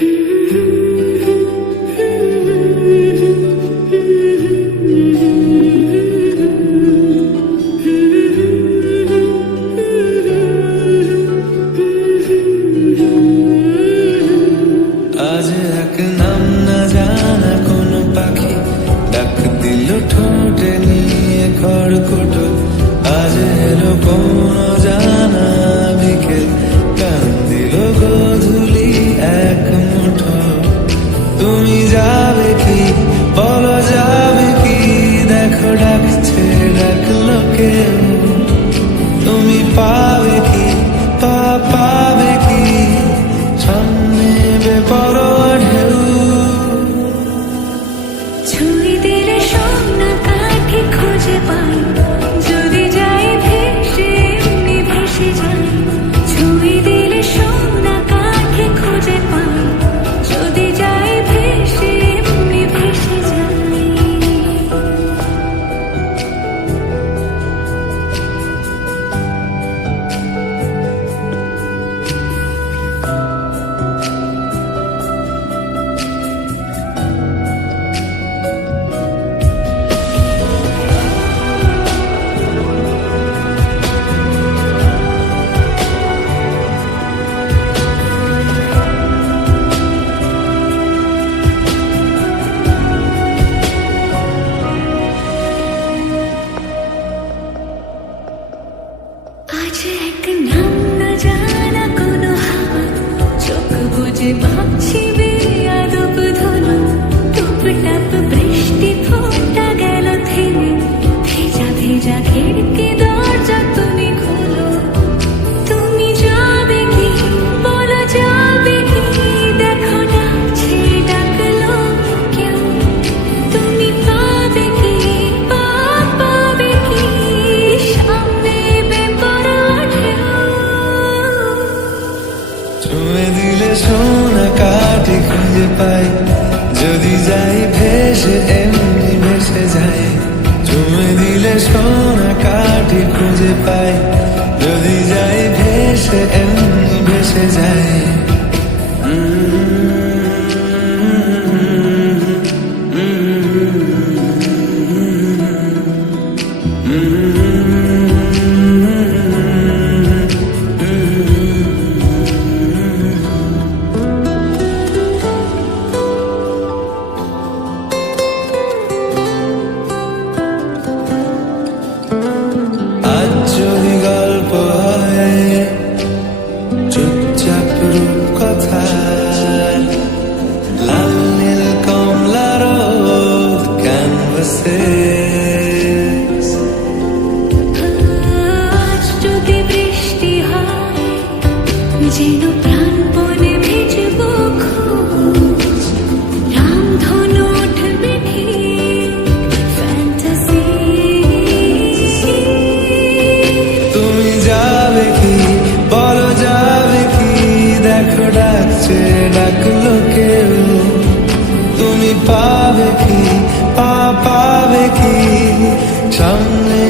আজ এক নাম না জানা কোন পাখি ডাক দিল ঠোঁটে নিয়ে খড়কুট। আজ এলো কোন জানা বিকেল গান দিল গোধূলি এক মুঠো। তুমি যাবে কি বলো যাবে কি, দেখো ডাকছে ডাকলো কেউ। তুমি পাবে কি পাবে কি, সামনে বেপরোয়া ঢেউ। ছুঁই দিলে সোনা কাঠি খুঁজে পাই, যদি যাই ভেসে এমনি ভেসে যাই। ছুঁই দিলে সোনা কাঠি খুঁজে পাই, যদি যাই ভেসে এমনি ভেসে যাই। আজ এক নাম না জানা কোনো হাওয়া, চোখ বুজে ভাবছি বেয়াদব ধনু। টুপটাপ বৃষ্টি ফোঁটা গেল থেমে, ভেজা ভেজা খিড়কি দরজা তুমি খোলো। তুমি যাবে কি বলো যাবে কি, দেখো ডাকছে ডাকলো কেউ। তুমি পাবে কি পাবে কি, সামনে বেপরোয়া ঢেউ। ছুঁয়ে দিলে সোনা কাঠি খুঁজে পাই, যদি যাই ভেসে এমনি ভেসে যাই। ছুঁয়ে দিলে সোনা কাঠি খুঁজে পাই, যদি যাই ভেসে এমনি ভেসে যাই। আজ যদি গল্প হয় চুপচাপ রূপকথা, লাল নীল কমলা রোদ ক্যানভাসে। আজ যদি বৃষ্টি হয় যেন প্রাণপণে ভিজবো খোঁজ। রামধনু উঠবে ঠিক ফ্যান্টাসি। তুমি যাবে কি বলো যাবে কি, দেখো ডাকছে ডাকলো কেউ। তুমি পাবে কি পাবে কি, সামনে